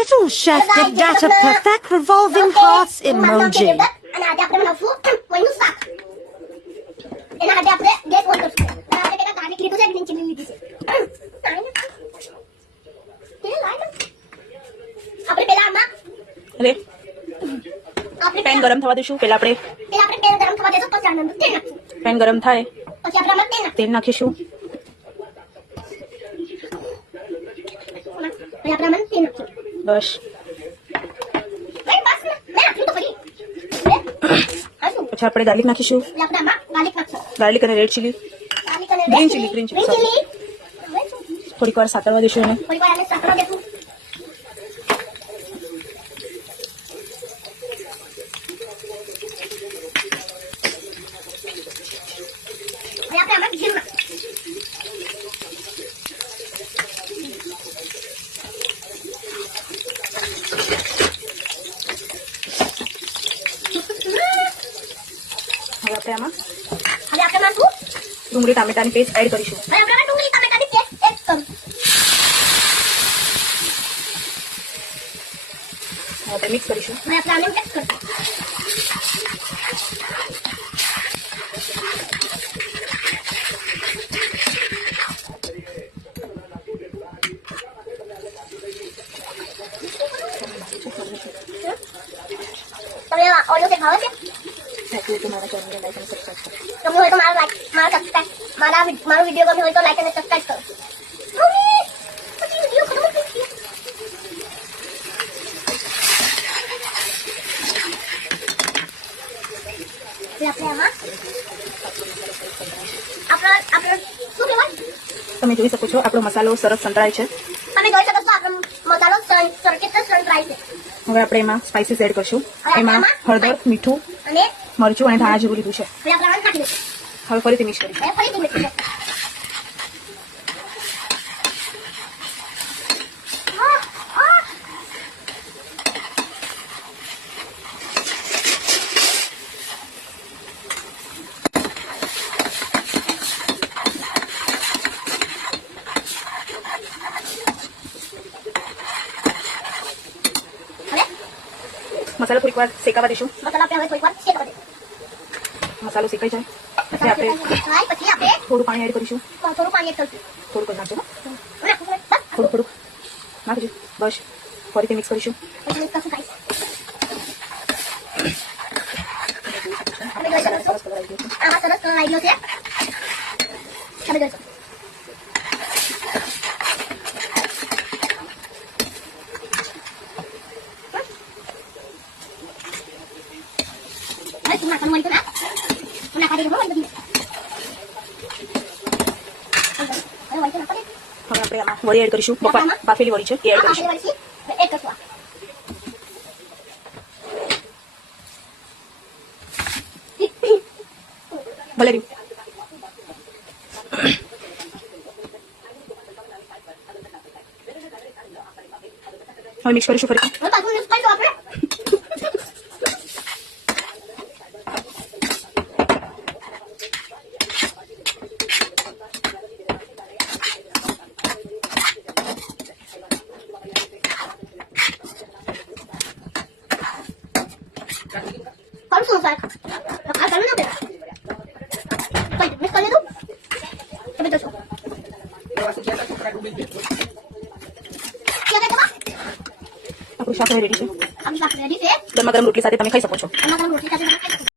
little chef did that a perfect revolving hearts emoji. અને આજે આપણે બનાવશું કોઈનું શાક. એના માટે આપણે ગેસ ઓન કરશું. અને આપણે પેલા ગાર્લિક લીધું છે, ગ્રીન ચીલી લીધી છે. આપણે પેલા આમાં હવે પેન ગરમ થવા દઈશું. પેલા આપણે પેન ગરમ થવા દેશું, પછી આમાં તેલ નાખશું. પેન ગરમ થાય પછી આપણે આમાં તેલ નાખીશું. પછી આપણે આમાં તેલ નાખશું. બસ ભાઈ બસ મેં નાખ્યું તો ફરી. પછી આપણે ગાર્લિક નાખીશું. એટલે આપણે આમાં ગાર્લિક નાખશું. ગાર્લિક અને રેડ ચીલી, ગાર્લિક અને ગ્રીન ચીલી, ગ્રીન ચીલી થોડીક વાર સાતળવા દઈશું એને. થોડીક વાર આને સાતળવા દેશું. હવે આપણે આમાં જીરું નાખશું. હવે આપણે આમાં શું ડુંગળી ટામેટાની પેસ્ટ એડ કરીશું. હવે આપણે આમાં ડુંગળી ટામેટાની પેસ્ટ એડ કરું. હવે આપણે મિક્સ કરીશું. હવે આપણે આને મિક્સ કરશું. તમને ઓડિયો કે ભાવે છે? મારા ચેનલને લાઈક અને સબસ્ક્રાઇબ કરો. ગમ્યું હોય તો મારો વિડીયો ગમ્યો હોય તો લાઈક અને સબસ્ક્રાઇબ કરો. મમ્મી પછી વિડીયો ખતમ થઈ ગયો. આપણે આમાં આપણે શું કહેવાય? તમે જોઈ શકો છો આપણો મસાલો સરસ સંતળાય છે. તમે જોઈ શકો છો આપણો મસાલો સરખેજ સંતળાય છે. હવે આપણે એમાં સ્પાઇસીસ એડ કરશું. એમાં હળદર, મીઠું, અને મરચું અને ધાણા જેવું લીધું છે. હવે આપણે આને નાખી દઈશું. હવે ફરીથી મિક્સ કરીશું. હવે ફરીથી મિક્સ કરીશું. મસાલો થોડીક વાર શેકાવા દઈશું. મસાલા આપણે હવે થોડીક વાર શેકવા દઈશું. મસાલો શેકાઈ જાય પછી આપણે થોડું પાણી એડ કરીશું. થોડું પાણી એડ કરીશું. થોડુંક જ નાખજો. નાખું બસ. થોડુંક નાખજો. બસ ફરીથી મિક્સ કરીશું. પછી મિક્સ કરશું ગાઈસ. તમે જોઈ શકો છો આમાં સરસ કલર આવી ગયો છે. તમે જોઈ શકો. નાખવાનું હોય તો નાખ. નાખા દે હોય બધી. હવે હોય તો નાખો દે. હવે આપણે આમાં વળી એડ કરીશું. બાફેલી વળી છે એ એડ કરીશું. એડ કરશું. ભલે રહ્યું. હવે મિક્સ કરીશું ફરી. હવે પાછું મિક્સ કરીશું આપણે. શું શાક આ ચાલુ ના બેટા કઈ મિક્સ કરી દઉં. તમે જોશો આપણું શાક રેડી છે. આપણું શાક રેડી છે. ગરમા ગરમ રોટલી સાથે તમે ખાઈ શકો છો. ગરમા ગરમ રોટલી સાથે તમે ખાઈ શકો છો.